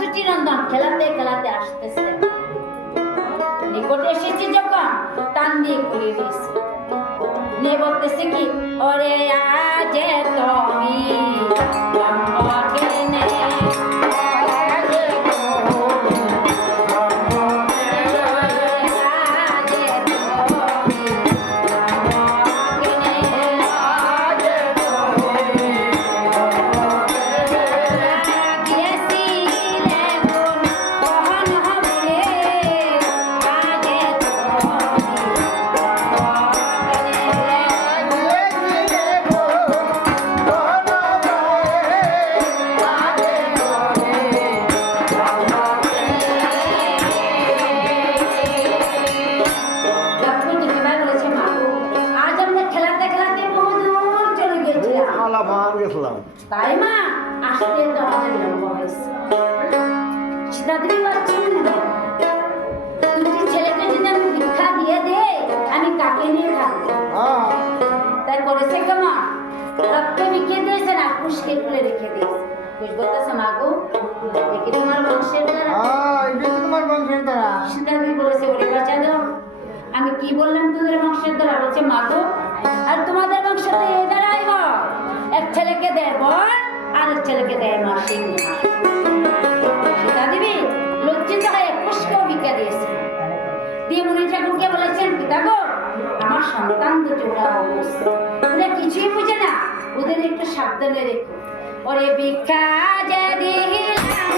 দুটি নন্দন খেলাতে খেলাতে আসতেছে, নিকটে এসেছে যখন টান দিয়ে খুলে দিয়েছে, নিয়ে বলতেছে কি, ওরে আজ তুমি আমাকে নে তাই মা আসতে তো আমাদের বিলম্ব হয়েছে। সীতাদেবী বলছেন, দুটি ছেলেকে যদি আমি ভিক্ষা দিয়ে দেই, আমি কাকে নিয়ে থাকবো? তাই করেছে কেমন, রক্তে বিকিয়ে দিয়েছে না, কুশকে তুলে রেখে দিয়েছে। কুশ বলতেছে, মা গো, দেখি তোমার বংশের দ্বারা। সীতাদেবী বলেছে, ওরে বাঁচা দাও, আমি কি বললাম তোদের বংশের দ্বারা? বলছে, মা গো, আর তোমাদের বংশ তো এই দ্বারাই হয়, এক ছেলেকে দেয় বোন, আর এক ছেলেকে দেয় মাসি। সীতাদেবী লজ্জিত হয়ে পুষ্পও ভিক্ষা দিয়েছে, দিয়ে মুনি ঠাকুরকে বলেছেন, পিতা গো, আমার সন্তান দুটো ওরা অবশ, ওরা কিছুই বুঝে না, ওদের একটু সাবধানে রেখো। ওরে ভিক্ষা যে দিলাম